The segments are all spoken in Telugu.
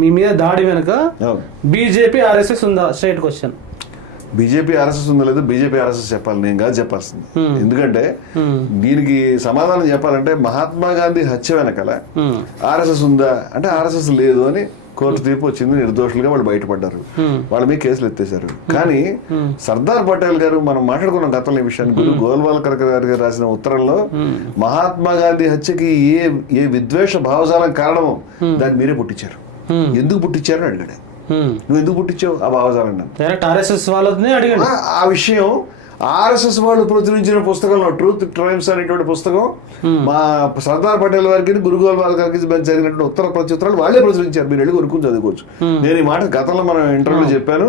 మీ మీద దాడి వెనుక బీజేపీ ఆర్ఎస్ఎస్ ఉందా? Straight question. బీజేపీ ఆర్ఎస్ఎస్ ఉందో లేదు బీజేపీ ఆర్ఎస్ఎస్ చెప్పాలి, నేను కాదు చెప్పాల్సింది. ఎందుకంటే దీనికి సమాధానం చెప్పాలంటే మహాత్మా గాంధీ హత్య వెనకాల ఆర్ఎస్ఎస్ ఉందా అంటే ఆర్ఎస్ఎస్ లేదు అని కోర్టు తీర్పు వచ్చింది. నిర్దోషులుగా వాళ్ళు బయటపడ్డారు, వాళ్ళ మీద కేసులు ఎత్తేసారు. కానీ సర్దార్ పటేల్ గారు, మనం మాట్లాడుకున్నాం గతంలో ఈ విషయాన్ని, గురు గోల్వాల్కర్ గారు రాసిన ఉత్తరంలో మహాత్మా గాంధీ హత్యకి ఏ విద్వేష భావజాలం కారణమో దాన్ని మీరే పుట్టించారు. ఎందుకు పుట్టించారు అని అడిగాడు. నువ్వు ఎందుకు పుట్టించావు ఆ భావజాలను? ఆర్ఎస్ఎస్ వాళ్ళని అడిగాడు. ఆ విషయం ఆర్ఎస్ఎస్ వాళ్ళు ప్రచురించిన పుస్తకంలో ట్రూత్ ట్రైమ్స్ అనేటువంటి పుస్తకం మా సర్దార్ పటేల్ వారికి గురు గోల్వాల్కర్ గారికి జరిగినటువంటి ఉత్తర ప్రత్యుత్తరాలు వాళ్ళే ప్రచురించారు. మీరు వెళ్ళి కొనుక్కుని చదువుకోవచ్చు. నేను ఈ మాట గతంలో మనం ఇంటర్వ్యూలో చెప్పాను.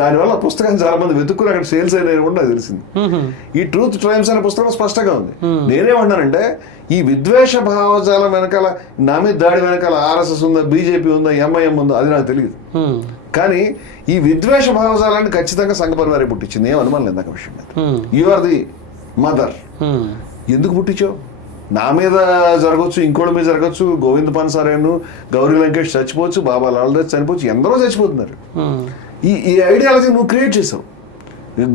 దానివల్ల పుస్తకాన్ని చాలా మంది వెతుక్కుని అక్కడ సేల్స్ అయిన కూడా నాకు తెలిసింది. ఈ ట్రూత్ ట్రైమ్స్ అనే పుస్తకం స్పష్టంగా ఉంది. నేనేమన్నానంటే ఈ విద్వేష భావజాలం వెనకాల, నా మీద దాడి వెనకాల ఆర్ఎస్ఎస్ ఉందా, బీజేపీ ఉందా, ఎంఐఎం ఉందా అది నాకు తెలియదు. కానీ ఈ విద్వేష భావజాలాన్ని ఖచ్చితంగా సంఘ పరివారే పుట్టించింది, ఏం అనుమానం లేదు నాకు విషయం. You are the mother. ఎందుకు పుట్టించావు? నా మీద జరగచ్చు, ఇంకోటి మీద జరగచ్చు, గోవింద్ పన్సారేను, గౌరీ లంకేష్ చచ్చిపోవచ్చు, బాబా లాల్దాస్ చనిపోవచ్చు, ఎందరో చచ్చిపోతున్నారు. ఈ ఐడియాలజీ నువ్వు క్రియేట్ చేసావు.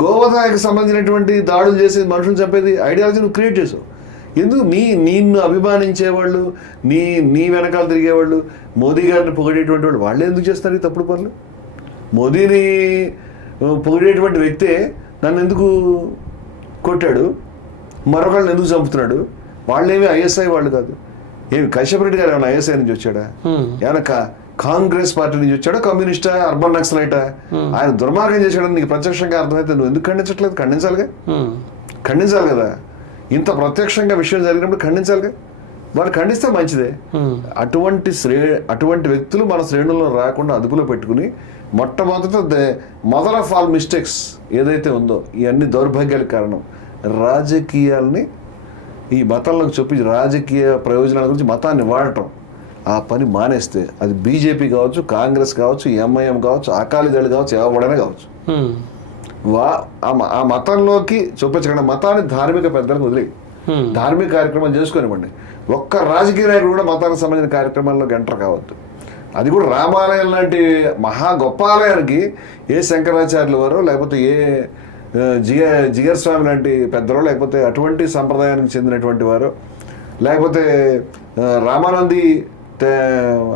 గోవధాకి సంబంధించినటువంటి దాడులు చేసేది, మనుషులు చంపేది ఐడియాలజీ నువ్వు క్రియేట్ చేసావు. ఎందుకు నిన్ను అభిమానించేవాళ్ళు, నీ వెనకాల తిరిగేవాళ్ళు, మోదీ గారిని పొగిడేటువంటి వాళ్ళు వాళ్ళే ఎందుకు చేస్తారు ఈ తప్పుడు పనులు? మోదీని పొగిడేటువంటి వ్యక్తే నన్ను ఎందుకు కొట్టాడు, మరొకళ్ళని ఎందుకు చంపుతున్నాడు? వాళ్ళేమి ఐఎస్ఐ వాళ్ళు కాదు. ఏమి కశ్యప్ రెడ్డి గారు ఏమైనా ఐఎస్ఐ నుంచి వచ్చాడా? ఏమైనా కాంగ్రెస్ పార్టీ నుంచి వచ్చాడా? కమ్యూనిస్టా? అర్బన్ నక్సలైటా? ఆయన దుర్మార్గం చేశాడని నీకు ప్రత్యక్షంగా అర్థమైతే నువ్వు ఎందుకు ఖండించట్లేదు? ఖండించాలి కదా. ఇంత ప్రత్యక్షంగా విషయం జరిగినప్పుడు ఖండించాలిగా. వారు ఖండిస్తే మంచిదే. అటువంటి వ్యక్తులు మన శ్రేణుల్లో రాకుండా అదుపులో పెట్టుకుని మొట్టమొదట మదర్ ఆఫ్ ఆల్ మిస్టేక్స్ ఏదైతే ఉందో, ఇవన్నీ దౌర్భాగ్యాలకు కారణం రాజకీయాల్ని ఈ మతంలోకి చెప్పి రాజకీయ ప్రయోజనాల గురించి మతాన్ని వాడటం, ఆ పని మానేస్తే అది బీజేపీ కావచ్చు, కాంగ్రెస్ కావచ్చు, ఎంఐఎం కావచ్చు, అకాలీదళ్ కావచ్చు, ఎవడైనా కావచ్చు, ఆ మతంలోకి చూపించకుండా మతాన్ని ధార్మిక పెద్దలకు వదిలే ధార్మిక కార్యక్రమాలు చేసుకునివ్వండి. ఒక్క రాజకీయ నాయకుడు కూడా మతానికి సంబంధించిన కార్యక్రమాల్లో ఎంటర్ కావద్దు. అది కూడా రామాలయం లాంటి మహా గొప్ప ఆలయానికి ఏ శంకరాచార్యుల వారో, లేకపోతే ఏ జియర్ స్వామి లాంటి పెద్దరో, లేకపోతే అటువంటి సంప్రదాయానికి చెందినటువంటి వారో, లేకపోతే రామానంది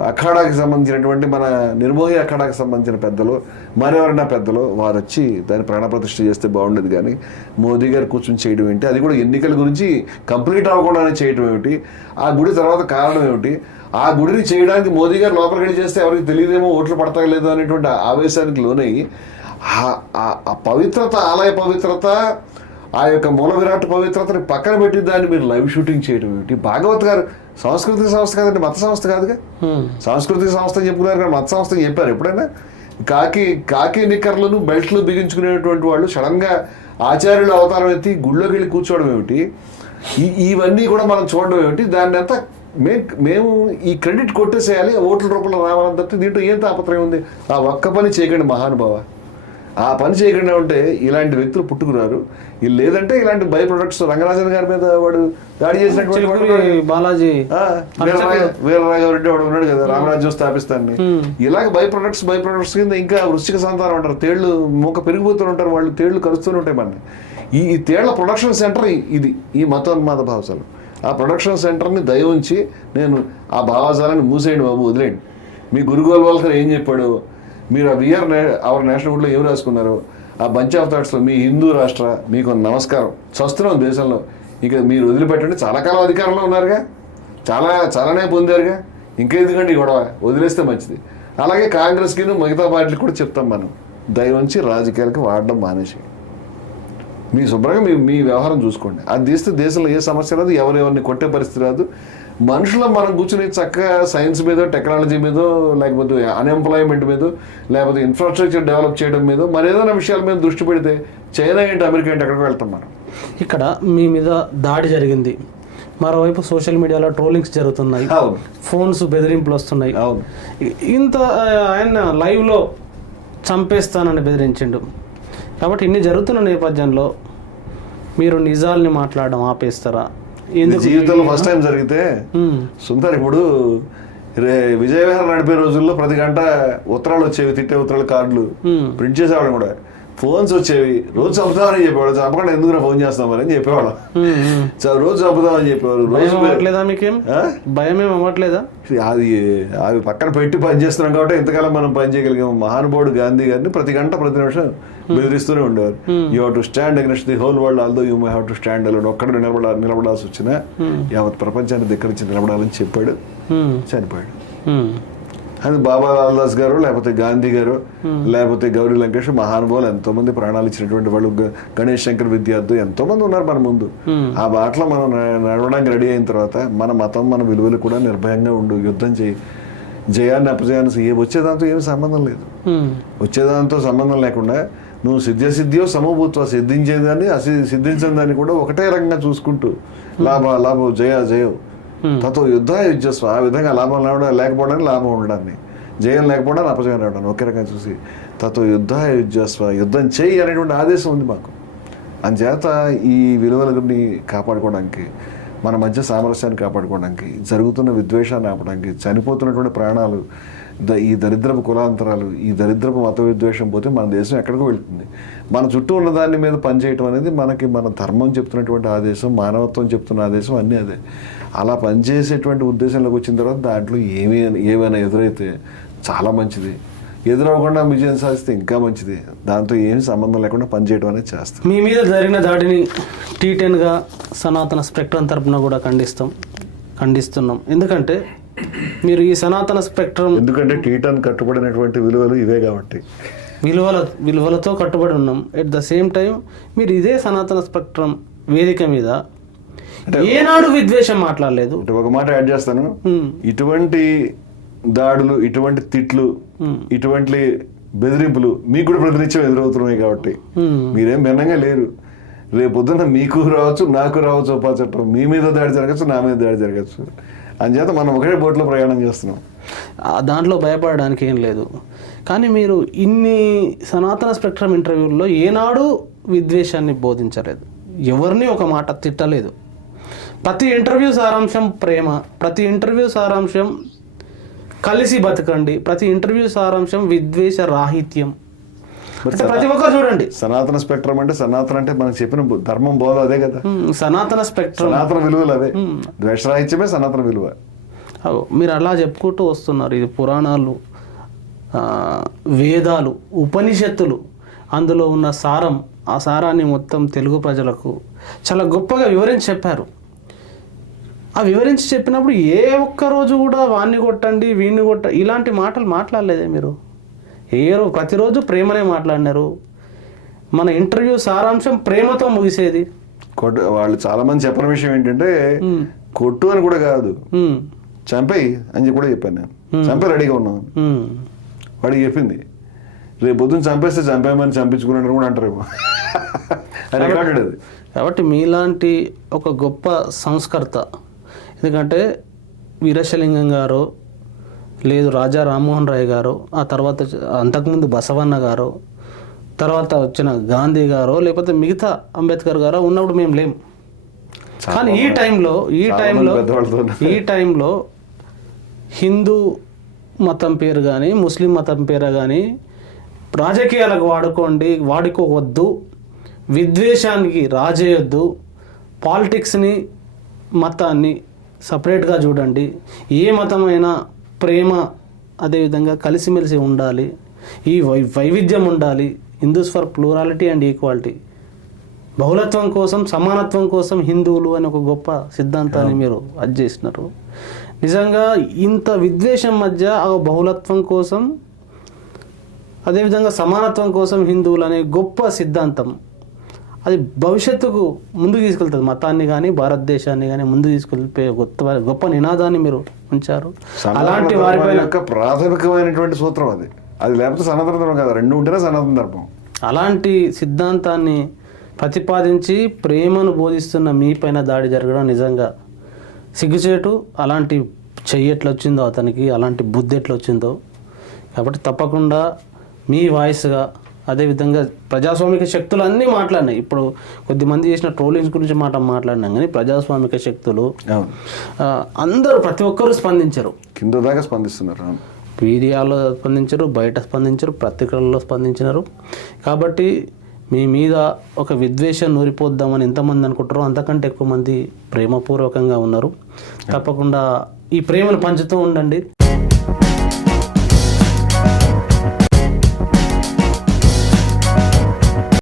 అఖాడాకి సంబంధించినటువంటి మన నిర్మోహి అఖాడాకి సంబంధించిన పెద్దలు, మరెవరైనా పెద్దలు వారు వచ్చి దాన్ని ప్రాణప్రతిష్ఠ చేస్తే బాగుండేది. కానీ మోదీ గారు కూర్చొని చేయడం ఏంటి? అది కూడా ఎన్నికల గురించి కంప్లీట్ అవ్వకుండానే చేయడం ఏమిటి? ఆ గుడి తర్వాత కారణం ఏమిటి? ఆ గుడిని చేయడానికి మోదీ గారు లోపలికి వెళ్ళి చేస్తే ఎవరికి తెలియదేమో, ఓట్లు పడతాయి లేదు అనేటువంటి ఆవేశానికి లోనై ఆ పవిత్రత, ఆలయ పవిత్రత, ఆ యొక్క మూల విరాట్ పవిత్రతని పక్కన పెట్టి దాన్ని మీరు లైవ్ షూటింగ్ చేయడం ఏమిటి? భాగవత్ గారు సాంస్కృతిక సంస్థ కాదండి, మత సంస్థ కాదుగా. సాంస్కృతిక సంస్థ చెప్పుకున్నారు కానీ మత సంస్థ చెప్పారు ఎప్పుడైనా? కాకి నిక్కర్లను బెల్ట్లు బిగించుకునేటువంటి వాళ్ళు సడన్ గా ఆచార్యుల అవతారం ఎత్తి గుళ్ళోకి వెళ్ళి కూర్చోవడం ఏమిటి? ఇవన్నీ కూడా మనం చూడడం ఏమిటి? దాన్ని అంతా మేము ఈ క్రెడిట్ కొట్టేసేయాలి, ఓట్ల రూపంలో రావాలని తప్పితే దీంట్లో ఏం తాపత్రయం ఉంది? ఆ ఒక్క పని చేయకండి మహానుభావ. ఆ పని చేయకుండా ఉంటే ఇలాంటి వ్యక్తులు పుట్టుకున్నారు. లేదంటే ఇలాంటి బై ప్రొడక్ట్స్ రంగరాజన్ గారి మీద వాడు దాడి చేసినటువంటి బాలాజీ వీరరాఘవరెడ్డి వాడు ఉన్నాడు కదా, రామరాజ్యం స్థాపిస్తాన్ని. ఇలాగ బై ప్రొడక్ట్స్ కింద ఇంకా వృశ్చిక సంతానం అంటారు, తేళ్లు మొక్క పెరిగిపోతూ ఉంటారు, వాళ్ళు తేళ్లు కరుస్తూనే ఉంటాయి. మన ఈ తేళ్ల ప్రొడక్షన్ సెంటర్ ఇది, ఈ మతోన్మాద భావజాలం. ఆ ప్రొడక్షన్ సెంటర్ని దయ ఉంచి నేను ఆ భావజాలాన్ని మూసేయండి బాబు, వదిలేయండి. మీ గురు గోల్వాల్కర్ ఏం చెప్పాడు, మీరు ఆ అవర్ నేషనల్ వుడ్లో ఏం రాసుకున్నారు, ఆ బంచ్ ఆఫ్ థాట్స్లో మీ హిందూ రాష్ట్ర మీకు నమస్కారం చస్తున్నాం దేశంలో, ఇక మీరు వదిలిపెట్టండి. చాలా కాలం అధికారంలో ఉన్నారుగా, చాలానే పొందారుగా, ఇంకెందుకండి గొడవ, వదిలేస్తే మంచిది. అలాగే కాంగ్రెస్కి మిగతా పార్టీలకు కూడా చెప్తాం, మనం దయవుంచి రాజకీయాలకు వాడడం మానేసి మీ శుభ్రంగా మీ వ్యవహారం చూసుకోండి. అది తీస్తే దేశంలో ఏ సమస్య రాదు, ఎవరెవరిని కొట్టే పరిస్థితి రాదు. మనుషులు మనం కూర్చుని చక్కగా సైన్స్ మీద, టెక్నాలజీ మీద, లేకపోతే అన్ఎంప్లాయ్మెంట్ మీద, లేకపోతే ఇన్ఫ్రాస్ట్రక్చర్ డెవలప్ చేయడం మీద, మరేదైనా విషయాల మీద దృష్టి పెడితే చైనా ఏంటి, అమెరికా ఏంటి, ఎక్కడికి వెళ్తాం మనం. ఇక్కడ మీ మీద దాడి జరిగింది, మరోవైపు సోషల్ మీడియాలో ట్రోలింగ్స్ జరుగుతున్నాయి, ఫోన్స్ బెదిరింపులు వస్తున్నాయి. ఇంత ఆయన లైవ్లో చంపేస్తానని బెదిరించిండు. కాబట్టి ఇన్ని జరుగుతున్న నేపథ్యంలో మీరు నిజాల్ని మాట్లాడడం ఆపేస్తారా? జీవితంలో ఫస్ట్ టైం జరిగితే సుందర్ ఇప్పుడు విజయవిహారం నడిపే రోజుల్లో ప్రతి గంట ఉత్తరాలు వచ్చేవి, తిట్టే ఉత్తరాలు, కార్డులు ప్రింట్ చేసేవాళ్ళం కూడా. ఫోన్స్ వచ్చేవి, రోజు చంపుతామని చెప్పేవాడు. చంపకుండా ఎందుకు ఫోన్ చేస్తాం అని చెప్పేవాళ్ళం. రోజు చంపుతామని చెప్పేవారు. రోజు భయం ఏం అవ్వట్లేదా? అది పక్కన పెట్టి పని చేస్తున్నాం కాబట్టి ఇంతకాలం మనం పని చేయగలిగాం. మహానుభావుడు గాంధీ గారిని ప్రతి గంట ప్రతి నిమిషం బెదిరిస్తూనే ఉండేవారు. You have to stand against the whole world although you may have to stand alone. ఒక్కడే నిలబడాల్సి వచ్చినా యావత్ ప్రపంచాన్ని ధిక్కరించి నిలబడాలని చెప్పాడు, చనిపోయాడు. అది బాబా లాల్దాస్ గారు, లేకపోతే గాంధీ గారు, లేకపోతే గౌరీ లంకేష్, మహానుభావులు ఎంతో మంది ప్రాణాలు ఇచ్చినటువంటి వాళ్ళు, గణేష్ శంకర్ విద్యార్థులు ఎంతో మంది ఉన్నారు మన ముందు. ఆ బాటలో మనం నడవడానికి రెడీ అయిన తర్వాత మన మతం, మన విలువలు కూడా నిర్భయంగా ఉండు, యుద్ధం చేయి. జయాన్ని అపజయాన్ని వచ్చేదాంతో ఏమి సంబంధం లేదు. వచ్చేదాంతో సంబంధం లేకుండా నువ్వు సిద్ధ్యో సమభూత్వ, సిద్ధించేదాన్ని సిద్ధించిన దాన్ని కూడా ఒకటే రకంగా చూసుకుంటూ లాభం జయం తతో యుద్ధస్వ. ఆ విధంగా లాభం లేకపోవడానికి లాభం ఉండడాన్ని, జయం లేకపోవడానికి అపజయం రావడానికి ఒకే రకంగా చూసి తతో యుద్ధస్వ, యుద్ధం చేయి అనేటువంటి ఆదేశం ఉంది మాకు. అందుచేత ఈ విలువలని కాపాడుకోవడానికి, మన మధ్య సామరస్యాన్ని కాపాడుకోవడానికి, జరుగుతున్న విద్వేషాన్ని ఆపడానికి, చనిపోతున్నటువంటి ప్రాణాలు, ఈ దరిద్రపు కులాంతరాలు, ఈ దరిద్రపు మత విద్వేషం పోతే మన దేశం ఎక్కడికో వెళ్తుంది. మన చుట్టూ ఉన్న దాని మీద పనిచేయటం అనేది మనకి మన ధర్మం చెప్తున్నటువంటి ఆదేశం, మానవత్వం చెప్తున్న ఆదేశం, అన్నీ అదే. అలా పనిచేసేటువంటి ఉద్దేశంలోకి వచ్చిన తర్వాత దాంట్లో ఏమైనా ఎదురైతే చాలా మంచిది, ఎదురవ్వకుండా విజయం సాధిస్తే ఇంకా మంచిది. దాంతో ఏమి సంబంధం లేకుండా పనిచేయడం అనేది చేస్తాం. మీ మీద జరిగిన దాడిని T10గా సనాతన స్పెక్ట్రమ్ తరపున కూడా ఖండిస్తున్నాం. ఎందుకంటే మీరు ఈ సనాతన స్పెక్ట్రమ్, ఎందుకంటే T10 కట్టుబడినటువంటి విలువలు ఇవే కాబట్టి విలువలతో కట్టుబడి ఉన్నాం. ఎట్ ద సేమ్ టైం మీరు ఇదే సనాతన స్పెక్ట్రమ్ వేదిక మీద ఏనాడు విద్వేషం మాట్లాడలేదు. ఒక మాట యాడ్ చేస్తాను, ఇటువంటి దాడులు, ఇటువంటి తిట్లు, ఇటువంటి బెదిరింపులు మీకు కూడా ప్రతినిత్యం ఎదురవుతున్నాయి కాబట్టి మీరేం భిన్నంగా లేరు. రేపొద్దున మీకు రావచ్చు, నాకు రావచ్చు ఉపా చట్టం. మీ మీద దాడి జరగచ్చు, నా మీద దాడి జరగచ్చు. అందుచేత మనం ఒకటే బోట్లో ప్రయాణం చేస్తున్నాం. దాంట్లో భయపడడానికి ఏం లేదు. కానీ మీరు ఇన్ని సనాతన స్పెక్ట్రమ్ ఇంటర్వ్యూల్లో ఏనాడు విద్వేషాన్ని బోధించలేదు, ఎవరిని ఒక మాట తిట్టలేదు. ప్రతి ఇంటర్వ్యూ సారాంశం ప్రేమ, ప్రతి ఇంటర్వ్యూ సారాంశం కలిసి బతకండి, ప్రతి ఇంటర్వ్యూ సారాంశం విద్వేష రాహిత్యం. ప్రతి ఒక్కరు చూడండి, సనాతన స్పెక్ట్రమ్ అంటే సనాతన అంటే మనకు చెప్పిన ధర్మం బోధ అదే కదా. సనాతన స్పెక్ట్రమ్, సనాతన విలువలు అవే. ద్వేషరాహిత్యమే సనాతన విలువ. మీరు అలా చెప్పుకుంటూ వస్తున్నారు. ఇది పురాణాలు, వేదాలు, ఉపనిషత్తులు, అందులో ఉన్న సారం, ఆ సారాన్ని మొత్తం తెలుగు ప్రజలకు చాలా గొప్పగా వివరించి చెప్పారు. ఆ వివరించి చెప్పినప్పుడు ఏ ఒక్క రోజు కూడా వాణ్ణి కొట్టండి, వీణ్ణి ఇలాంటి మాటలు మాట్లాడలేదే మీరు. ప్రతిరోజు ప్రేమనే మాట్లాడినారు. మన ఇంటర్వ్యూ సారాంశం ప్రేమతో ముగిసేది. వాళ్ళు చాలా మంది చెప్పిన విషయం ఏంటంటే కొట్టు అని కూడా కాదు, చంపేయి అని కూడా చెప్పాను నేను. చంపే రెడీగా ఉన్నాను వాడికి చెప్పింది. రేపు పొద్దున్న చంపేస్తే చంపేమని చంపించుకున్నాడు కూడా అంటారేమో. రికార్డెడ్ అది. కాబట్టి మీలాంటి ఒక గొప్ప సంస్కర్త, ఎందుకంటే వీరేశలింగం గారు, లేదు రాజా రామ్మోహన్ రాయ్ గారు, ఆ తర్వాత అంతకుముందు బసవన్న గారు, తర్వాత వచ్చిన గాంధీ గారు, లేకపోతే మిగతా అంబేద్కర్ గారు ఉన్నప్పుడు మేము లేం. కానీ ఈ టైంలో హిందూ మతం పేరు కానీ, ముస్లిం మతం పేరు కానీ రాజకీయాలకు వాడుకోవద్దు, విద్వేషానికి రాజేయొద్దు, పాలిటిక్స్ని, మతాన్ని సపరేట్గా చూడండి, ఏ మతమైనా ప్రేమ, అదేవిధంగా కలిసిమెలిసి ఉండాలి, ఈ వైవిధ్యం ఉండాలి, Hindus for plurality and equality, బహుళత్వం కోసం, సమానత్వం కోసం హిందువులు అని ఒక గొప్ప సిద్ధాంతాన్ని మీరు అది చేసినారు. నిజంగా ఇంత విద్వేషం మధ్య ఆ బహుళత్వం కోసం, అదేవిధంగా సమానత్వం కోసం హిందువులు అనే గొప్ప సిద్ధాంతం, అది భవిష్యత్తుకు ముందుకు తీసుకెళ్తుంది. మతాన్ని కానీ, భారతదేశాన్ని కానీ ముందుకు తీసుకెళ్ళిపోయే గొప్ప నినాదాన్ని మీరు ఉంచారు. అలాంటి వారి యొక్క ప్రాథమికమైనటువంటి సూత్రం అది. అది లేకపోతే సనాతన ధర్మం కాదు, రెండు ఉంటేనే సనాతన ధర్మం. అలాంటి సిద్ధాంతాన్ని ప్రతిపాదించి ప్రేమను బోధిస్తున్న మీ పైన దాడి జరగడం నిజంగా సిగ్గుచేటు. అలాంటి చెయ్యి ఎట్లా వచ్చిందో అతనికి, అలాంటి బుద్ధి ఎట్లా వచ్చిందో. కాబట్టి తప్పకుండా మీ వాయిస్గా, అదేవిధంగా ప్రజాస్వామిక శక్తులు అన్నీ మాట్లాడినాయి. ఇప్పుడు కొద్దిమంది చేసిన ట్రోలింగ్స్ గురించి మాట్లాడినాం, కానీ ప్రజాస్వామిక శక్తులు అందరూ ప్రతి ఒక్కరూ స్పందించారు, కింద దాకా స్పందిస్తున్నారు. మీడియాలో స్పందించారు, బయట స్పందించారు, పత్రికల్లో స్పందించినారు. కాబట్టి మీ మీద ఒక విద్వేషం నూరిపోద్దామని ఎంతమంది అనుకుంటారో అంతకంటే ఎక్కువ మంది ప్రేమపూర్వకంగా ఉన్నారు. తప్పకుండా ఈ ప్రేమను పంచుతూ ఉండండి.